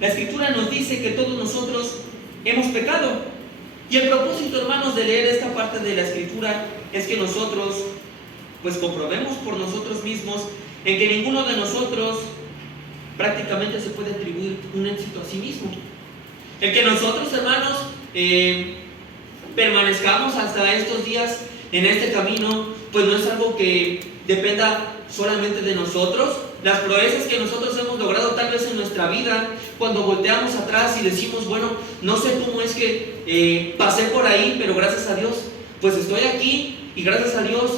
La Escritura nos dice que todos nosotros hemos pecado. Y el propósito, hermanos, de leer esta parte de la Escritura es que nosotros, pues comprobemos por nosotros mismos en que ninguno de nosotros prácticamente se puede atribuir un éxito a sí mismo. El que nosotros, hermanos, permanezcamos hasta estos días en este camino, pues no es algo que dependa solamente de nosotros. Las proezas que nosotros hemos logrado tal vez en nuestra vida, cuando volteamos atrás y decimos, bueno, no sé cómo es que pasé por ahí, pero gracias a Dios, pues estoy aquí y gracias a Dios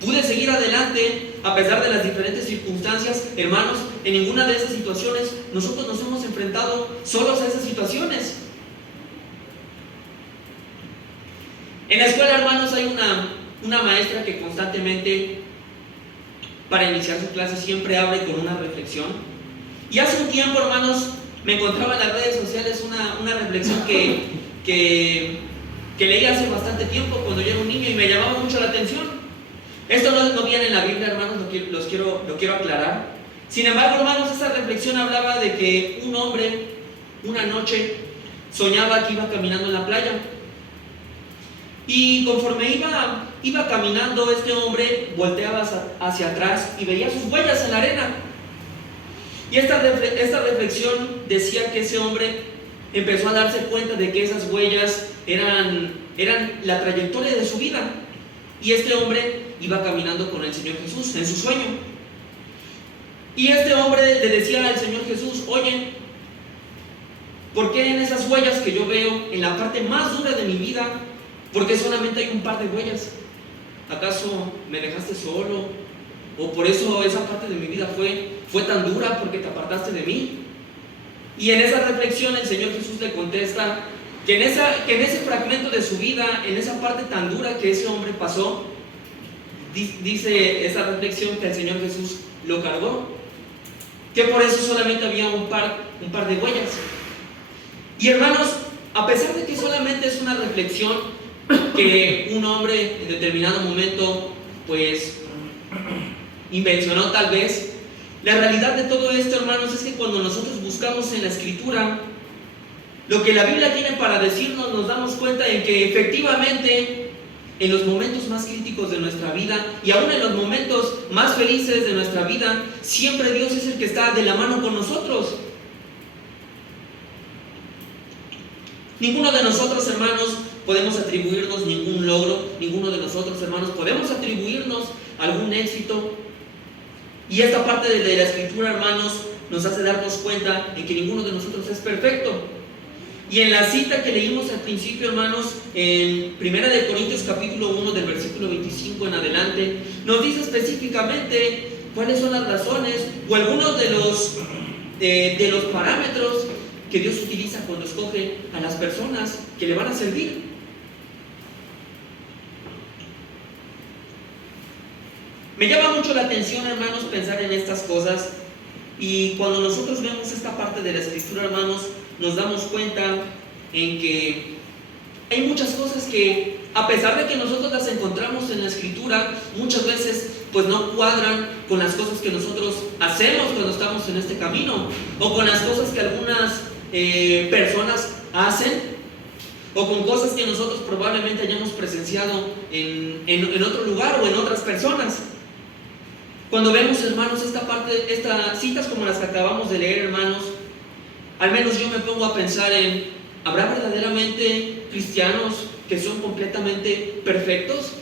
pude seguir adelante a pesar de las diferentes circunstancias. Hermanos, en ninguna de esas situaciones nosotros nos hemos enfrentado solos a esas situaciones. En la escuela, hermanos, hay una maestra que constantemente, para iniciar su clase, siempre abre con una reflexión. Y hace un tiempo, hermanos, me encontraba en las redes sociales una reflexión que leí hace bastante tiempo, cuando yo era un niño, y me llamaba mucho la atención. Esto no viene en la Biblia, hermanos, lo quiero aclarar. Sin embargo, hermanos, esa reflexión hablaba de que un hombre, una noche, soñaba que iba caminando en la playa. Y conforme iba caminando, este hombre volteaba hacia atrás y veía sus huellas en la arena. Y esta reflexión decía que ese hombre empezó a darse cuenta de que esas huellas eran la trayectoria de su vida. Y este hombre iba caminando con el Señor Jesús en su sueño. Y este hombre le decía al Señor Jesús: oye, ¿por qué en esas huellas que yo veo en la parte más dura de mi vida, por qué solamente hay un par de huellas? ¿Acaso me dejaste solo? ¿O por eso esa parte de mi vida fue tan dura, porque te apartaste de mí? Y en esa reflexión el Señor Jesús le contesta que en ese fragmento de su vida, en esa parte tan dura que ese hombre pasó, dice esa reflexión que el Señor Jesús lo cargó, que por eso solamente había un par de huellas. Y hermanos, a pesar de que solamente es una reflexión que un hombre en determinado momento pues invencionó tal vez, la realidad de todo esto, hermanos, es que cuando nosotros buscamos en la Escritura lo que la Biblia tiene para decirnos, nos damos cuenta en que efectivamente en los momentos más críticos de nuestra vida y aún en los momentos más felices de nuestra vida, siempre Dios es el que está de la mano con nosotros. Ninguno de nosotros, hermanos, podemos atribuirnos ningún logro. Ninguno de nosotros, hermanos, podemos atribuirnos algún éxito. Y esta parte de la Escritura, hermanos, nos hace darnos cuenta en que ninguno de nosotros es perfecto. Y en la cita que leímos al principio, hermanos, en 1 Corintios capítulo 1 del versículo 25 en adelante, nos dice específicamente cuáles son las razones o algunos de los parámetros que Dios utiliza cuando escoge a las personas que le van a servir. Me llama mucho la atención, hermanos, pensar en estas cosas, y cuando nosotros vemos esta parte de la Escritura, hermanos, nos damos cuenta en que hay muchas cosas que, a pesar de que nosotros las encontramos en la Escritura, muchas veces pues no cuadran con las cosas que nosotros hacemos cuando estamos en este camino, o con las cosas que algunas personas hacen, o con cosas que nosotros probablemente hayamos presenciado en otro lugar o en otras personas. Cuando vemos, hermanos, estas citas como las que acabamos de leer, hermanos, al menos yo me pongo a pensar en: ¿habrá verdaderamente cristianos que son completamente perfectos?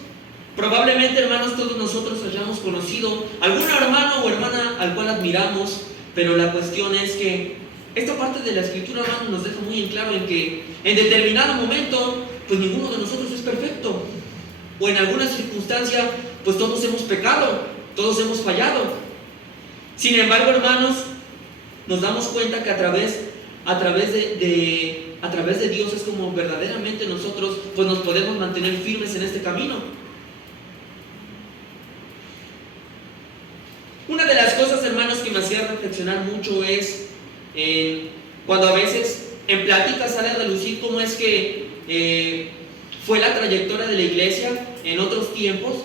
Probablemente, hermanos, todos nosotros hayamos conocido algún hermano o hermana al cual admiramos, pero la cuestión es que esta parte de la Escritura, hermanos, nos deja muy en claro en que en determinado momento, pues ninguno de nosotros es perfecto, o en alguna circunstancia, pues todos hemos pecado, todos hemos fallado. Sin embargo, hermanos, nos damos cuenta que a través de Dios es como verdaderamente nosotros pues nos podemos mantener firmes en este camino. Una de las cosas, hermanos, que me hacía reflexionar mucho es cuando a veces en pláticas sale a relucir cómo es que fue la trayectoria de la iglesia en otros tiempos,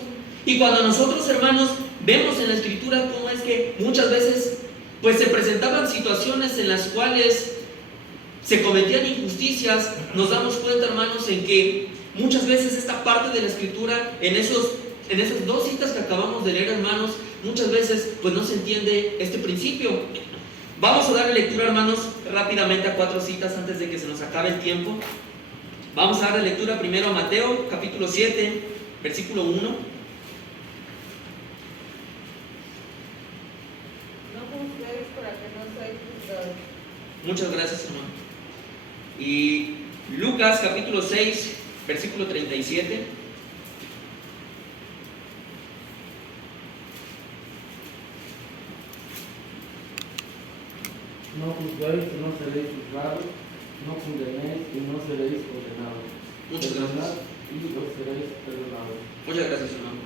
y cuando nosotros, hermanos, vemos en la Escritura cómo es que muchas veces pues se presentaban situaciones en las cuales se cometían injusticias. Nos damos cuenta, hermanos, en que muchas veces esta parte de la Escritura, en esas dos citas que acabamos de leer, hermanos, muchas veces pues no se entiende este principio. Vamos a darle lectura, hermanos, rápidamente a 4 citas antes de que se nos acabe el tiempo. Vamos a darle lectura primero a Mateo, capítulo 7, versículo 1. No juzguéis para que no seáis juzgados. Muchas gracias, hermano. Y Lucas, capítulo 6, versículo 37. No juzguéis y no seréis juzgados, no condenéis y no seréis condenados. Muchas gracias. Perdonad y os seréis perdonados. Muchas gracias, hermano.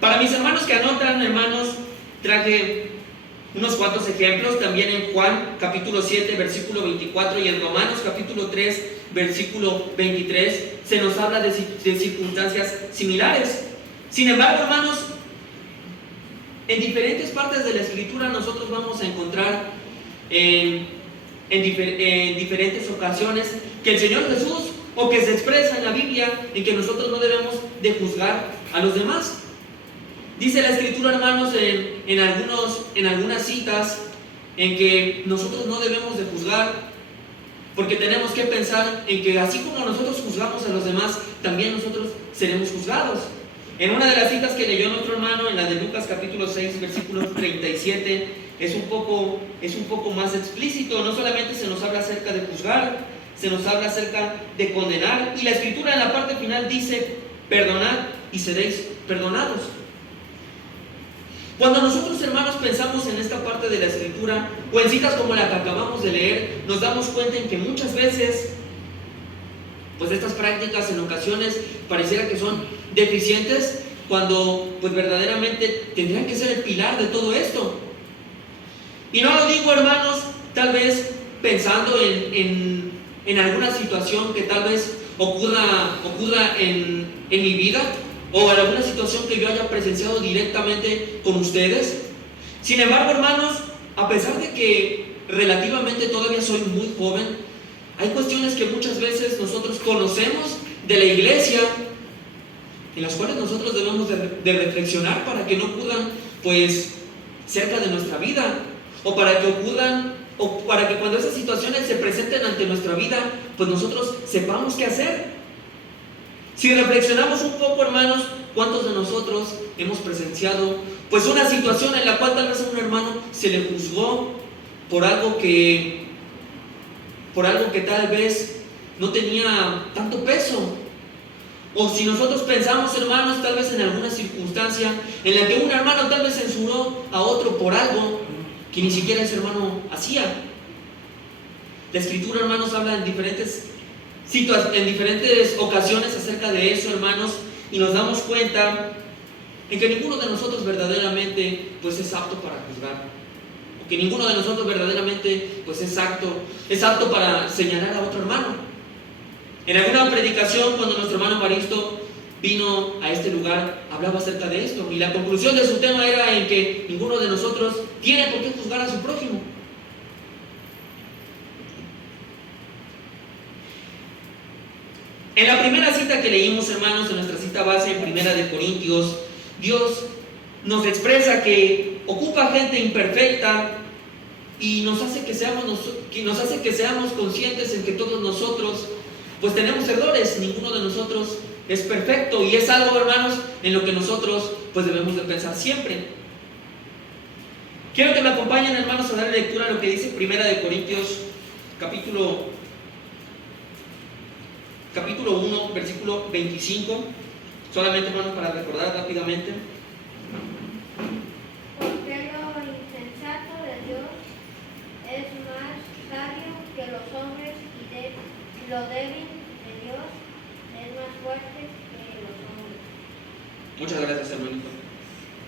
Para mis hermanos que anotan, hermanos, traje unos cuantos ejemplos también en Juan capítulo 7, versículo 24, y en Romanos capítulo 3, versículo 23, se nos habla de circunstancias similares. Sin embargo, hermanos, en diferentes partes de la Escritura nosotros vamos a encontrar en diferentes ocasiones que el Señor Jesús, o que se expresa en la Biblia, en que nosotros no debemos de juzgar a los demás. Dice la Escritura, hermanos, en algunas citas, en que nosotros no debemos de juzgar, porque tenemos que pensar en que así como nosotros juzgamos a los demás, también nosotros seremos juzgados. En una de las citas que leyó nuestro hermano, en la de Lucas capítulo 6, versículo 37, es un poco más explícito. No solamente se nos habla acerca de juzgar, se nos habla acerca de condenar. Y la Escritura en la parte final dice: perdonad y seréis perdonados. Cuando nosotros, hermanos, pensamos en esta parte de la Escritura, o en citas como la que acabamos de leer, nos damos cuenta en que muchas veces pues estas prácticas en ocasiones pareciera que son deficientes, cuando pues verdaderamente tendrían que ser el pilar de todo esto. Y no lo digo, hermanos, tal vez pensando en alguna situación que tal vez ocurra en mi vida, o en alguna situación que yo haya presenciado directamente con ustedes. Sin embargo, hermanos, a pesar de que relativamente todavía soy muy joven, hay cuestiones que muchas veces nosotros conocemos de la iglesia, en las cuales nosotros debemos de reflexionar para que no ocurran pues cerca de nuestra vida, o para que cuando esas situaciones se presenten ante nuestra vida, pues nosotros sepamos qué hacer. Si reflexionamos un poco, hermanos, ¿cuántos de nosotros hemos presenciado pues una situación en la cual tal vez a un hermano se le juzgó por algo que tal vez no tenía tanto peso? O si nosotros pensamos, hermanos, tal vez en alguna circunstancia en la que un hermano tal vez censuró a otro por algo que ni siquiera ese hermano hacía. La Escritura, hermanos, habla en diferentes ocasiones acerca de eso, hermanos, y nos damos cuenta en que ninguno de nosotros verdaderamente pues es apto para juzgar, o que ninguno de nosotros verdaderamente pues es apto para señalar a otro hermano. En alguna predicación, cuando nuestro hermano Maristo vino a este lugar, hablaba acerca de esto, y la conclusión de su tema era en que ninguno de nosotros tiene por qué juzgar a su prójimo. En la primera cita que leímos, hermanos, en nuestra cita base en Primera de Corintios, Dios nos expresa que ocupa gente imperfecta y nos hace que seamos conscientes en que todos nosotros pues tenemos errores. Ninguno de nosotros es perfecto, y es algo, hermanos, en lo que nosotros pues debemos de pensar siempre. Quiero que me acompañen, hermanos, a dar lectura a lo que dice Primera de Corintios capítulo 1, versículo 25. Solamente, hermanos, para recordar rápidamente. Porque lo insensato de Dios es más sabio que los hombres, y lo débil de Dios es más fuerte que los hombres. Muchas gracias, hermanito.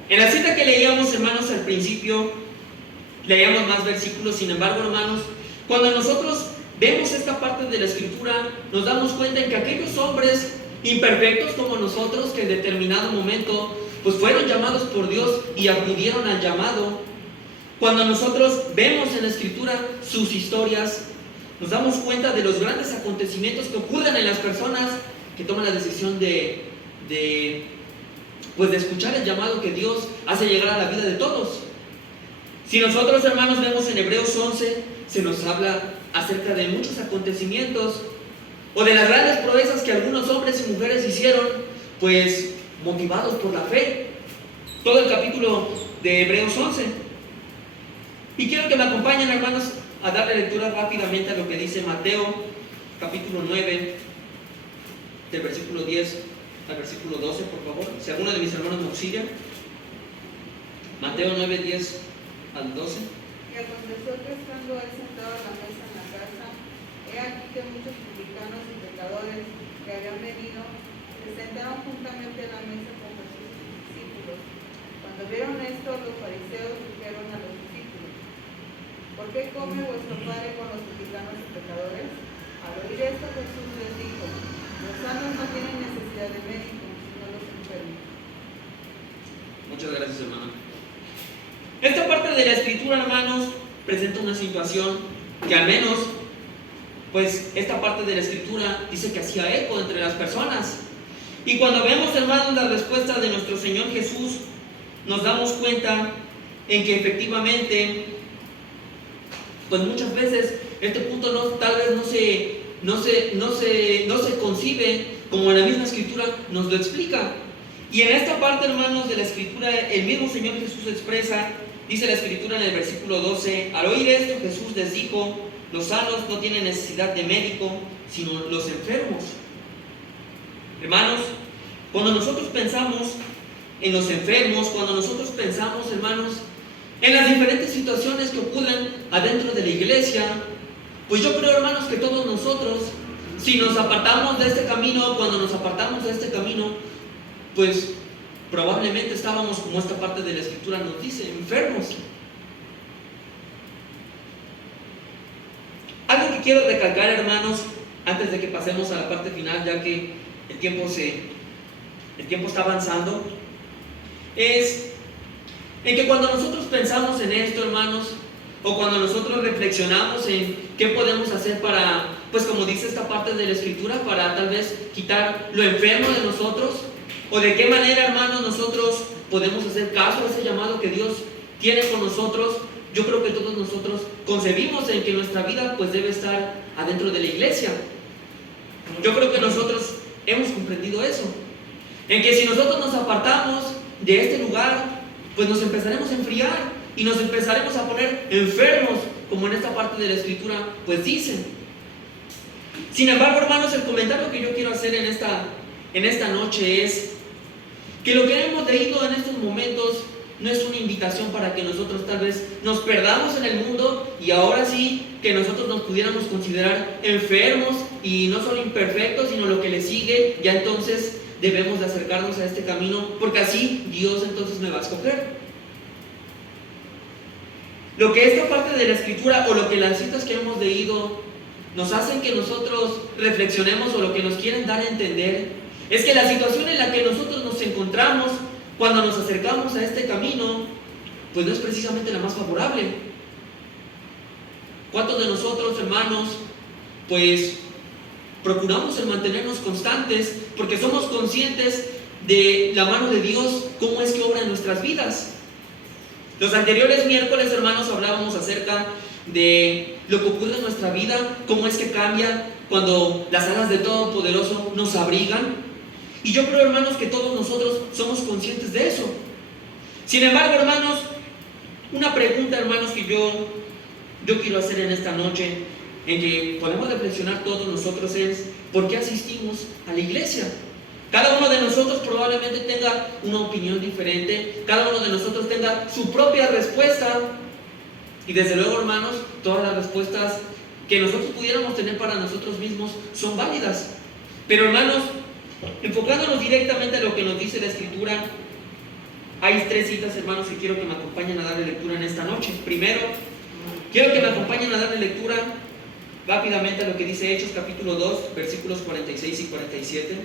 En la cita que leíamos, hermanos, al principio leíamos más versículos. Sin embargo, hermanos, cuando nosotros vemos esta parte de la Escritura, nos damos cuenta en que aquellos hombres imperfectos como nosotros, que en determinado momento pues fueron llamados por Dios y acudieron al llamado, Cuando nosotros vemos en la Escritura sus historias, nos damos cuenta de los grandes acontecimientos que ocurren en las personas que toman la decisión de escuchar el llamado que Dios hace llegar a la vida de todos. Si nosotros, hermanos, vemos en Hebreos 11, se nos habla acerca de muchos acontecimientos o de las grandes proezas que algunos hombres y mujeres hicieron, pues motivados por la fe. Todo el capítulo de Hebreos 11. Y quiero que me acompañen, hermanos, a darle lectura rápidamente a lo que dice Mateo, capítulo 9, del versículo 10 al versículo 12, por favor. Si alguno de mis hermanos me auxilia. Mateo 9, 10 al 12. Y aconteció que estando él sentado a la mesa en la casa, he aquí que muchos publicanos y pecadores que habían venido se sentaron juntamente a la mesa con Jesús y sus discípulos. Cuando vieron esto, los fariseos dijeron a los discípulos: ¿por qué come vuestro padre con los publicanos y pecadores? Al oír esto, Jesús les dijo: los sanos no tienen necesidad de médico, sino los enfermos. Muchas gracias, hermano. Esta parte de la Escritura, hermanos, presenta una situación que al menos, pues esta parte de la Escritura dice que hacía eco entre las personas. Y cuando vemos, hermanos, la respuesta de nuestro Señor Jesús, nos damos cuenta en que efectivamente, pues muchas veces este punto tal vez no se concibe como en la misma Escritura nos lo explica. Y en esta parte, hermanos, de la Escritura, el mismo Señor Jesús expresa, dice la Escritura en el versículo 12: al oír esto, Jesús les dijo: los sanos no tienen necesidad de médico, sino los enfermos. Hermanos, cuando nosotros pensamos en los enfermos, cuando nosotros pensamos, hermanos, en las diferentes situaciones que ocurren adentro de la iglesia, pues yo creo, hermanos, que todos nosotros, si nos apartamos de este camino, cuando nos apartamos de este camino, pues probablemente estábamos, como esta parte de la Escritura nos dice, enfermos. Algo que quiero recalcar, hermanos, antes de que pasemos a la parte final, ya que el tiempo está avanzando, es en que cuando nosotros pensamos en esto, hermanos, o cuando nosotros reflexionamos en qué podemos hacer para, pues como dice esta parte de la Escritura, para tal vez quitar lo enfermo de nosotros, o de qué manera, hermanos, nosotros podemos hacer caso a ese llamado que Dios tiene con nosotros, yo creo que todos nosotros concebimos en que nuestra vida pues debe estar adentro de la iglesia. Yo creo que nosotros hemos comprendido eso, en que si nosotros nos apartamos de este lugar, pues nos empezaremos a enfriar y nos empezaremos a poner enfermos, como en esta parte de la Escritura pues dicen. Sin embargo, hermanos, el comentario que yo quiero hacer en esta noche es que lo que hemos leído en estos momentos no es una invitación para que nosotros tal vez nos perdamos en el mundo y ahora sí que nosotros nos pudiéramos considerar enfermos y no solo imperfectos, sino lo que le sigue, ya entonces debemos de acercarnos a este camino, porque así Dios entonces me va a escoger. Lo que esta parte de la Escritura o lo que las citas que hemos leído nos hacen que nosotros reflexionemos, o lo que nos quieren dar a entender, es que la situación en la que nosotros nos encontramos cuando nos acercamos a este camino, pues no es precisamente la más favorable. ¿Cuántos de nosotros, hermanos, pues procuramos el mantenernos constantes porque somos conscientes de la mano de Dios, cómo es que obra en nuestras vidas? Los anteriores miércoles, hermanos, hablábamos acerca de lo que ocurre en nuestra vida, cómo es que cambia cuando las alas del Todopoderoso nos abrigan. Y yo creo, hermanos, que todos nosotros somos conscientes de eso. Sin embargo, hermanos, una pregunta, hermanos, que yo quiero hacer en esta noche, en que podemos reflexionar todos nosotros, es: ¿por qué asistimos a la iglesia? Cada uno de nosotros probablemente tenga una opinión diferente, cada uno de nosotros tenga su propia respuesta, y desde luego, hermanos, todas las respuestas que nosotros pudiéramos tener para nosotros mismos son válidas. Pero, hermanos, enfocándonos directamente a lo que nos dice la Escritura, hay tres citas, hermanos, que quiero que me acompañen a darle lectura en esta noche. Primero, quiero que me acompañen a darle lectura rápidamente a lo que dice Hechos capítulo 2, versículos 46 y 47.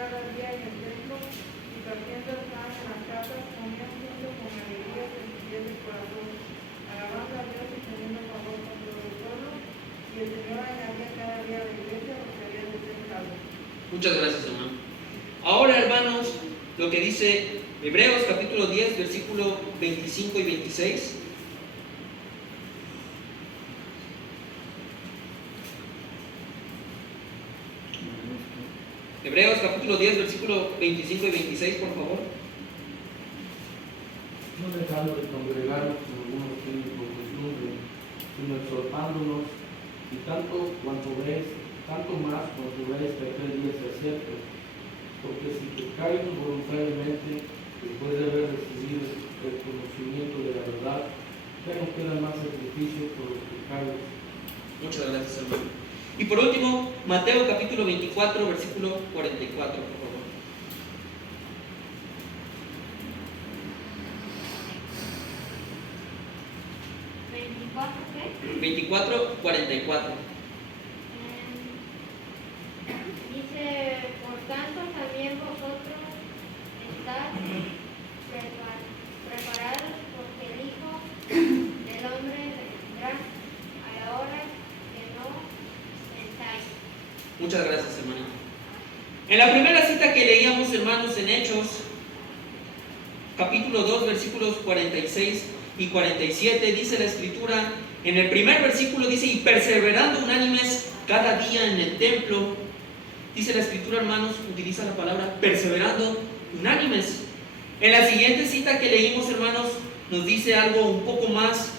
cada día en el templo y partiendo el pan en las casas, comían juntos con alegría y sencillez de corazón, alabando a Dios y teniendo favor con todo el pueblo, y el Señor añadía cada día a la iglesia los que habían de ser salvos. Muchas gracias, hermano. Ahora, hermanos, lo que dice Hebreos capítulo 10, versículo 25 y 26. Hebreos capítulo 10, versículo 25 y 26, por favor. No dejando de congregarnos como algunos tienen por costumbre, sino exhortándonos, y tanto más cuanto ves que aquel día se acerca. Porque si pecáis voluntariamente, después de haber recibido el conocimiento de la verdad, ya no queda más sacrificio por los pecados. Muchas gracias, hermano. Y por último, Mateo capítulo 24, versículo 44, por favor. ¿24 qué? 24, 44. Dice, por tanto también vosotros estad preparados, porque el Hijo del Hombre vendrá a la hora que no pensáis. Muchas gracias, hermano. En la primera cita que leíamos, hermanos, en Hechos, capítulo 2, versículos 46 y 47, dice la Escritura, en el primer versículo dice, y perseverando unánimes cada día en el templo, dice la Escritura, hermanos, utiliza la palabra perseverando unánimes. En la siguiente cita que leímos, hermanos, nos dice algo un poco más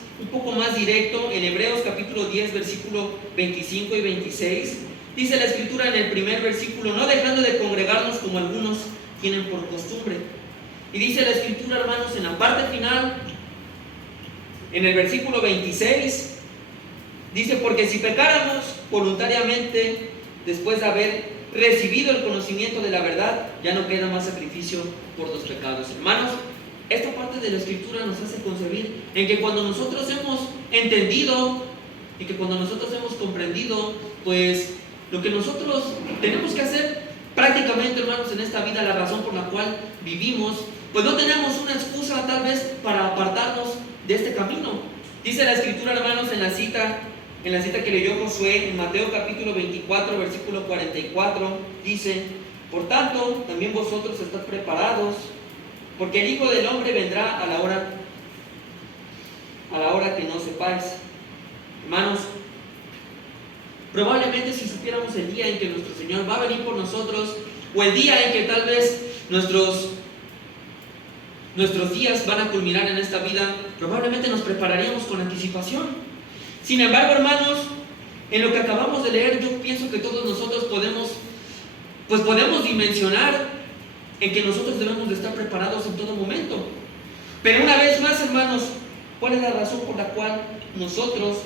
directo, en Hebreos capítulo 10, versículo 25 y 26, dice la Escritura en el primer versículo, no dejando de congregarnos como algunos tienen por costumbre. Y dice la Escritura, hermanos, en la parte final, en el versículo 26, dice, porque si pecáramos voluntariamente, después de haber recibido el conocimiento de la verdad, ya no queda más sacrificio por los pecados. Hermanos, esta parte de la Escritura nos hace concebir en que cuando nosotros hemos entendido y que cuando nosotros hemos comprendido, pues lo que nosotros tenemos que hacer prácticamente, hermanos, en esta vida, la razón por la cual vivimos, pues no tenemos una excusa tal vez para apartarnos de este camino. Dice la Escritura, hermanos, en la cita que leyó Josué, en Mateo capítulo 24, versículo 44, dice, por tanto, también vosotros estad preparados, porque el Hijo del Hombre vendrá a la hora que no sepáis. Hermanos, probablemente si supiéramos el día en que nuestro Señor va a venir por nosotros, o el día en que tal vez nuestros días van a culminar en esta vida, probablemente nos prepararíamos con anticipación. Sin embargo, hermanos, en lo que acabamos de leer, yo pienso que todos nosotros podemos dimensionar en que nosotros debemos de estar preparados en todo momento. Pero una vez más, hermanos, ¿cuál es la razón por la cual nosotros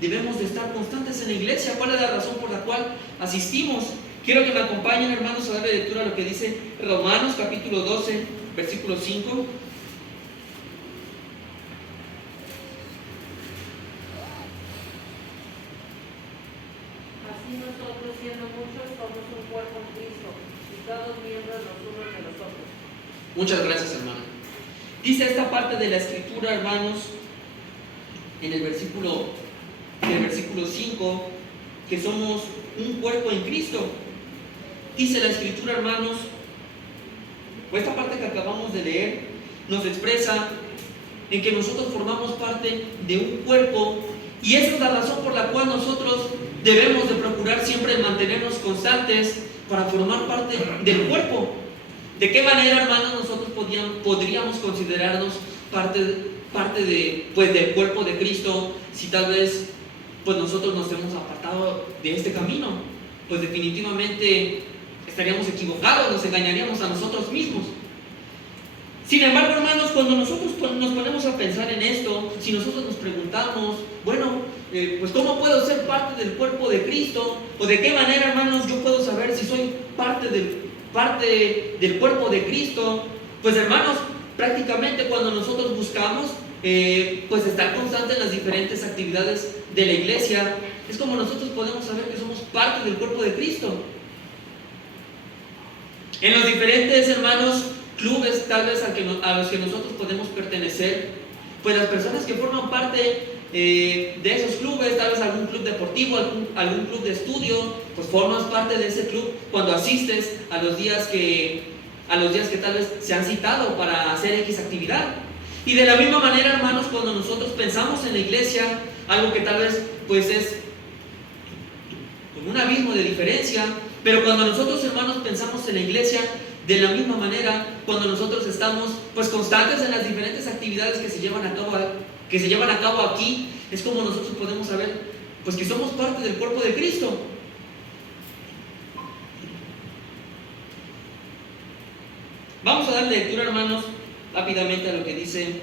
debemos de estar constantes en la iglesia? ¿Cuál es la razón por la cual asistimos? Quiero que me acompañen, hermanos, a darle lectura a lo que dice Romanos capítulo 12, versículo 5. Así nosotros, siendo muchos, somos un cuerpo en Cristo, y todos miembros los unos de los otros. Muchas gracias, hermano. Dice esta parte de la Escritura, hermanos, en el versículo 5, que somos un cuerpo en Cristo. Dice la Escritura, hermanos, o esta parte que acabamos de leer, nos expresa en que nosotros formamos parte de un cuerpo, y esa es la razón por la cual nosotros debemos de procurar siempre mantenernos constantes para formar parte del cuerpo. ¿De qué manera, hermanos, nosotros podríamos considerarnos parte del cuerpo de Cristo si tal vez nosotros nos hemos apartado de este camino? Pues definitivamente estaríamos equivocados, nos engañaríamos a nosotros mismos. Sin embargo, hermanos, cuando nosotros nos ponemos a pensar en esto, si nosotros nos preguntamos, bueno, pues ¿cómo puedo ser parte del cuerpo de Cristo? ¿O de qué manera, hermanos, yo puedo saber si soy parte del cuerpo de Cristo? Pues, hermanos, prácticamente cuando nosotros buscamos pues estar constante en las diferentes actividades de la iglesia, es como nosotros podemos saber que somos parte del cuerpo de Cristo. En los diferentes, hermanos, clubes tal vez a los que nosotros podemos pertenecer, pues las personas que forman parte de esos clubes, tal vez algún club deportivo, algún club de estudio, pues formas parte de ese club cuando asistes a los días que tal vez se han citado para hacer X actividad. Y de la misma manera, hermanos, cuando nosotros pensamos en la iglesia, algo que tal vez pues es como un abismo de diferencia, pero cuando nosotros, hermanos, pensamos en la iglesia, de la misma manera, cuando nosotros estamos pues constantes en las diferentes actividades que se llevan a cabo aquí, es como nosotros podemos saber pues que somos parte del cuerpo de Cristo. Vamos a dar lectura, hermanos, rápidamente a lo que dice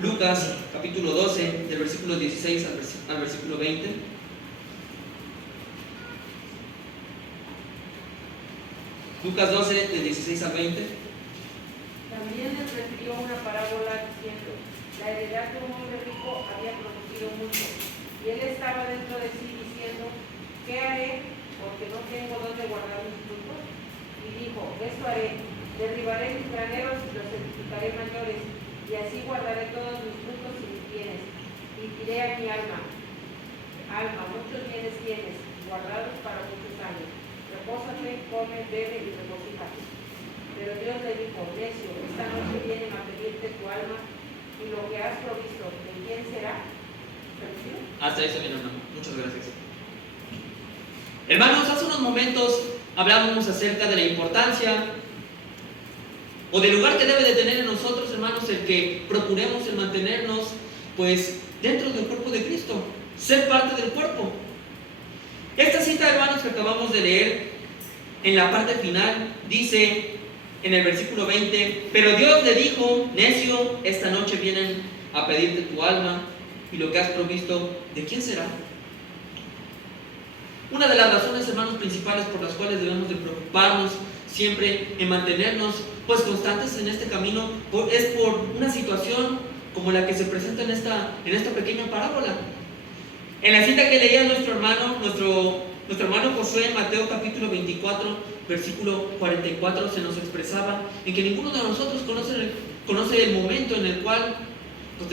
Lucas capítulo 12, del versículo 16 al versículo 20. Lucas 12, del 16 al 20. También les refirió una parábola diciendo: la heredad de un hombre rico había producido mucho, y él estaba dentro de sí diciendo: ¿qué haré? Porque no tengo dónde guardar mis frutos. Y dijo: esto haré, derribaré mis graneros y los edificaré mayores, y así guardaré todos mis frutos y mis bienes. Y diré a mi alma: muchos bienes tienes, guardados para muchos años. Repósate, come, bebe y regocíjate. Pero Dios le dijo: necio, esta noche vienen a pedirte tu alma, y lo que has provisto, ¿de quién será? Hasta ahí está bien, hermano. Muchas gracias. Hermanos, hace unos momentos hablábamos acerca de la importancia o del lugar que debe de tener en nosotros, hermanos, el que procuremos el mantenernos pues dentro del cuerpo de Cristo, ser parte del cuerpo. Esta cita, hermanos, que acabamos de leer en la parte final dice en el versículo 20: pero Dios le dijo: necio, esta noche vienen a pedirte tu alma, y lo que has provisto, ¿de quién será? Una de las razones, hermanos, principales por las cuales debemos de preocuparnos siempre en mantenernos pues constantes en este camino es por una situación como la que se presenta en esta pequeña parábola. En la cita que leía nuestro hermano Josué, en Mateo capítulo 24, versículo 44, se nos expresaba en que ninguno de nosotros conoce el momento en el cual pues,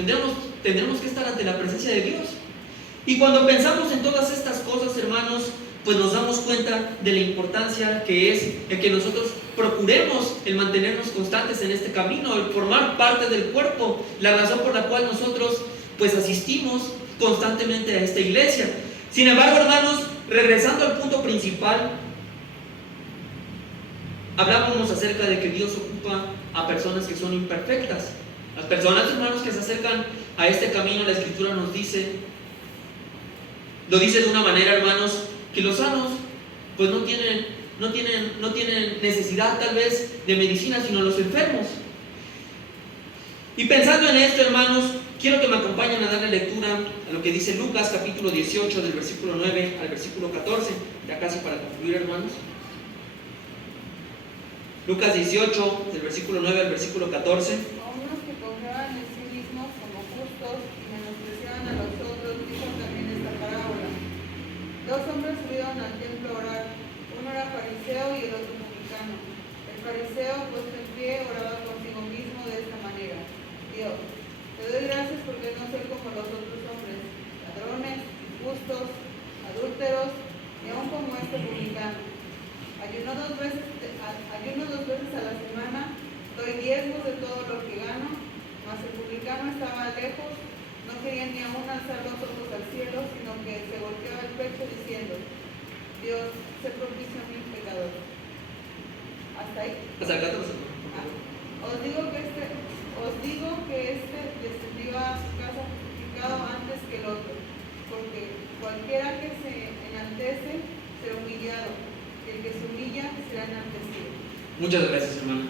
tendremos que estar ante la presencia de Dios. Y cuando pensamos en todas estas cosas, hermanos, pues nos damos cuenta de la importancia que es el que nosotros procuremos el mantenernos constantes en este camino, el formar parte del cuerpo, la razón por la cual nosotros pues asistimos constantemente a esta iglesia. Sin embargo, hermanos, regresando al punto principal, hablábamos acerca de que Dios ocupa a personas que son imperfectas. Las personas, hermanos, que se acercan a este camino, la Escritura nos dice, lo dice de una manera, hermanos, que los sanos pues no tienen necesidad tal vez de medicina, sino los enfermos. Y pensando en esto, hermanos, quiero que me acompañen a darle lectura a lo que dice Lucas capítulo 18 del versículo 9 al versículo 14, ya casi para concluir, hermanos. Lucas 18 del versículo 9 al versículo 14. A unos que confiaban en sí mismos como justos y menospreciaban a los otros, dijo también esta parábola. Dos hombres subieron al templo a orar, uno era fariseo y el otro publicano. El fariseo, puesto en pie, oraba consigo mismo de esta manera: Dios, te doy gracias porque no soy como los otros hombres, ladrones, injustos, adúlteros, y aún como este publicano. Ayuno dos veces a la semana, doy diezmos de todo lo que gano, mas el publicano estaba lejos, no quería ni aún alzar los ojos al cielo, sino que se golpeaba el pecho diciendo: Dios, sé propicio a mi pecador. Hasta ahí. Hasta el 14. Os digo que este descendió a su casa justificado antes que el otro, porque cualquiera que se enaltece será humillado, y el que se humilla será enaltecido. Muchas gracias, hermano.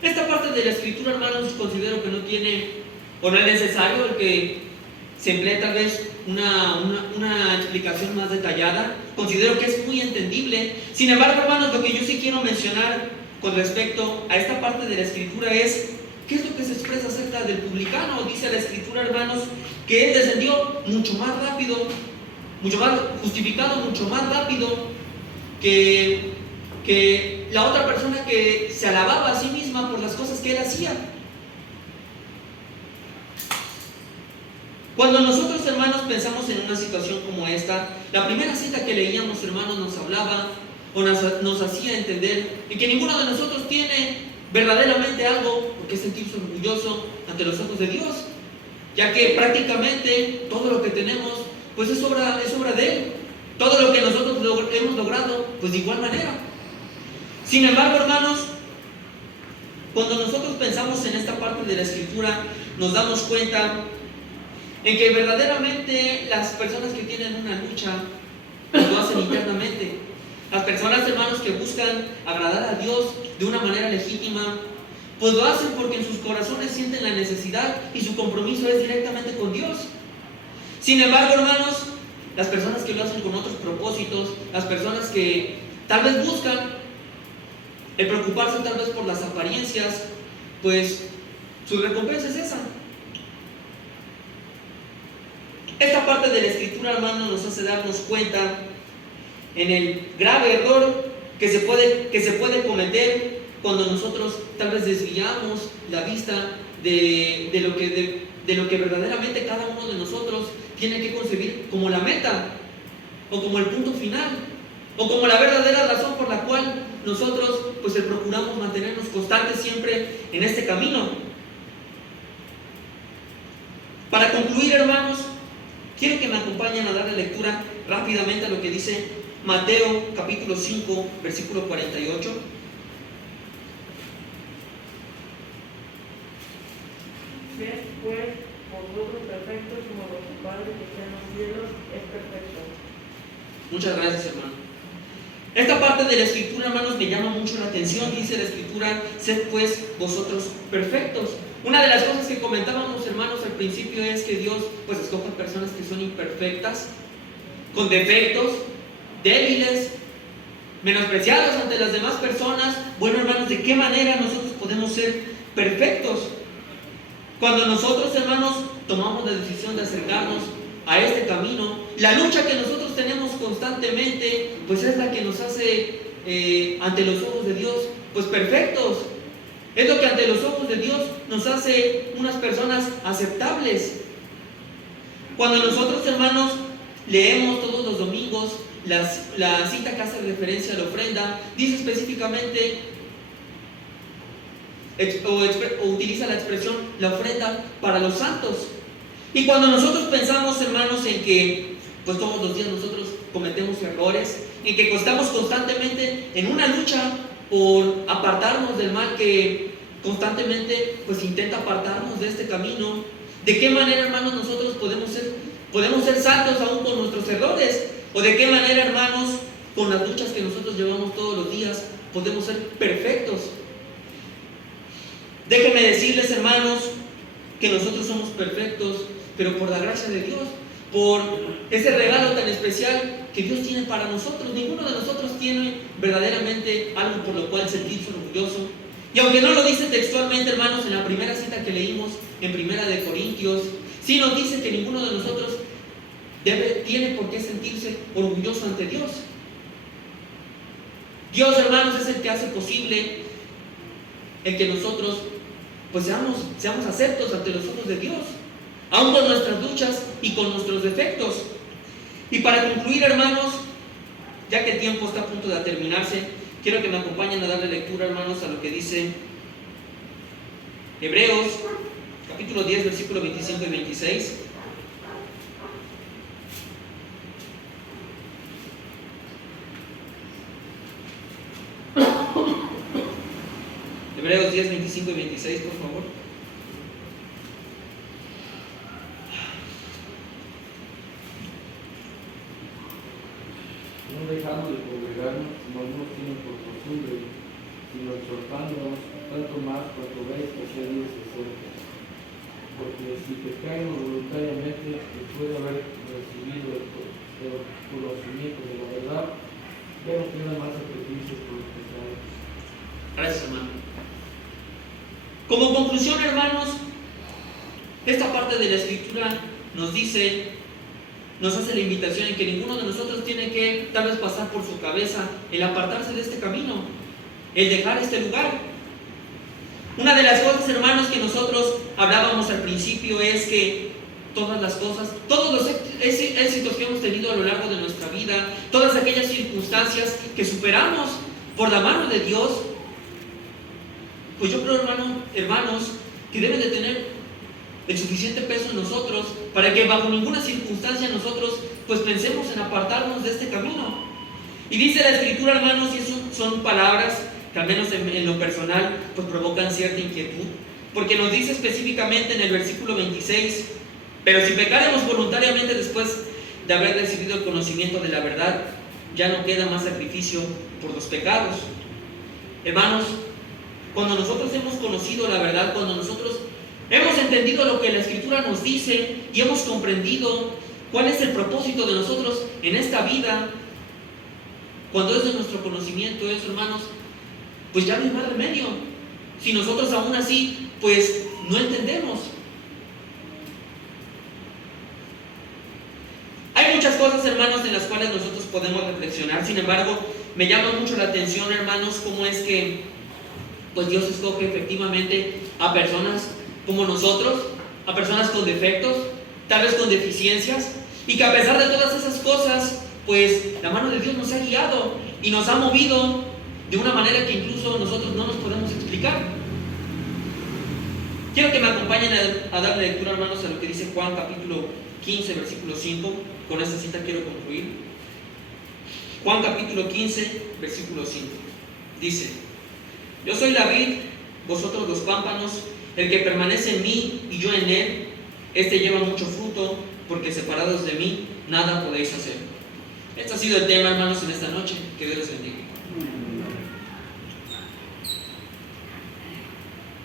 Esta parte de la Escritura, hermanos, considero que no tiene o no es necesario el que se emplee tal vez una explicación más detallada. Considero que es muy entendible. Sin embargo, hermanos, lo que yo sí quiero mencionar con respecto a esta parte de la Escritura es ¿qué es lo que se expresa acerca del publicano? Dice la Escritura, hermanos, que él descendió mucho más rápido, mucho más justificado, mucho más rápido que la otra persona que se alababa a sí misma por las cosas que él hacía. Cuando nosotros, hermanos, pensamos en una situación como esta, la primera cita que leíamos, hermanos, nos hablaba o nos hacía entender en que ninguno de nosotros tiene verdaderamente algo por qué sentirse orgulloso ante los ojos de Dios, ya que prácticamente todo lo que tenemos pues es obra de Él. Todo lo que nosotros hemos logrado pues de igual manera. Sin embargo, hermanos, cuando nosotros pensamos en esta parte de la Escritura, nos damos cuenta en que verdaderamente las personas que tienen una lucha pues lo hacen internamente. Las personas, hermanos, que buscan agradar a Dios de una manera legítima, pues lo hacen porque en sus corazones sienten la necesidad y su compromiso es directamente con Dios. Sin embargo, hermanos, las personas que lo hacen con otros propósitos, las personas que tal vez buscan el preocuparse tal vez por las apariencias, pues su recompensa es esa. Esta parte de la Escritura, hermanos, nos hace darnos cuenta en el grave error que se puede cometer cuando nosotros tal vez desviamos la vista de lo que verdaderamente cada uno de nosotros tiene que concebir como la meta o como el punto final o como la verdadera razón por la cual nosotros pues procuramos mantenernos constantes siempre en este camino. Para concluir, hermanos, quiero que me acompañen a darle lectura rápidamente a lo que dice Mateo capítulo 5, versículo 48. Sed pues vosotros perfectos como vuestro Padre que está en los cielos es perfecto. Muchas gracias, hermano. Esta parte de la Escritura, hermanos, me llama mucho la atención. Dice la Escritura: sed pues vosotros perfectos. Una de las cosas que comentábamos, hermanos, al principio es que Dios pues escoge personas que son imperfectas, con defectos, débiles, menospreciados ante las demás personas. Bueno, hermanos, ¿de qué manera nosotros podemos ser perfectos? Cuando nosotros, hermanos, tomamos la decisión de acercarnos a este camino, la lucha que nosotros tenemos constantemente, pues es la que nos hace ante los ojos de Dios, pues perfectos. Es lo que ante los ojos de Dios nos hace unas personas aceptables. Cuando nosotros, hermanos, leemos todos los domingos la cita que hace referencia a la ofrenda, dice específicamente o utiliza la expresión la ofrenda para los santos. Y cuando nosotros pensamos, hermanos, en que pues todos los días nosotros cometemos errores, en que estamos constantemente en una lucha por apartarnos del mal que constantemente pues intenta apartarnos de este camino, ¿de qué manera, hermanos, nosotros podemos ser santos aún con nuestros errores? ¿O de qué manera, hermanos, con las luchas que nosotros llevamos todos los días, podemos ser perfectos? Déjenme decirles, hermanos, que nosotros somos perfectos, pero por la gracia de Dios, por ese regalo tan especial que Dios tiene para nosotros. Ninguno de nosotros tiene verdaderamente algo por lo cual sentirse orgulloso. Y aunque no lo dice textualmente, hermanos, en la primera cita que leímos en Primera de Corintios, sí nos dice que ninguno de nosotros tiene por qué sentirse orgulloso ante Dios. Dios, hermanos, es el que hace posible el que nosotros pues seamos aceptos ante los ojos de Dios, aun con nuestras luchas y con nuestros defectos. Y para concluir, hermanos, ya que el tiempo está a punto de terminarse, quiero que me acompañen a darle lectura, hermanos, a lo que dice Hebreos capítulo 10, versículo 25 y 26. Hebreos 10, 25 y 26, por favor. No dejando de congregarnos, como algunos tienen por costumbre, sino exhortándonos, tanto más cuanto veis que aquel día se acerca. Porque si pecamos voluntariamente, después de haber recibido el conocimiento de la verdad, ya no queda más sacrificios por los pecados. Gracias, hermano. Como conclusión, hermanos, esta parte de la Escritura nos dice nos hace la invitación en que ninguno de nosotros tiene que tal vez pasar por su cabeza el apartarse de este camino, el dejar este lugar. Una de las cosas, hermanos, que nosotros hablábamos al principio es que todas las cosas, todos los éxitos que hemos tenido a lo largo de nuestra vida, todas aquellas circunstancias que superamos por la mano de Dios, pues yo creo, hermanos, que deben de tener el suficiente peso en nosotros para que bajo ninguna circunstancia nosotros pues pensemos en apartarnos de este camino. Y dice la Escritura, hermanos, y son palabras que al menos en lo personal pues provocan cierta inquietud, porque nos dice específicamente en el versículo 26: pero si pecaremos voluntariamente después de haber recibido el conocimiento de la verdad, ya no queda más sacrificio por los pecados. Hermanos, cuando nosotros hemos conocido la verdad, cuando nosotros hemos entendido lo que la Escritura nos dice y hemos comprendido cuál es el propósito de nosotros en esta vida, cuando es de nuestro conocimiento eso, hermanos, pues ya no hay más remedio. Si nosotros aún así, pues no entendemos. Hay muchas cosas, hermanos, en las cuales nosotros podemos reflexionar. Sin embargo, me llama mucho la atención, hermanos, cómo es que pues Dios escoge efectivamente a personas como nosotros, a personas con defectos, tal vez con deficiencias, y que a pesar de todas esas cosas, pues la mano de Dios nos ha guiado y nos ha movido de una manera que incluso nosotros no nos podemos explicar. Quiero que me acompañen a darle lectura, hermanos, a lo que dice Juan capítulo 15, versículo 5. Con esta cita quiero concluir. Juan capítulo 15, versículo 5. Dice: yo soy la vid, vosotros los pámpanos. El que permanece en mí y yo en él, este lleva mucho fruto, porque separados de mí nada podéis hacer. Este ha sido el tema, hermanos, en esta noche.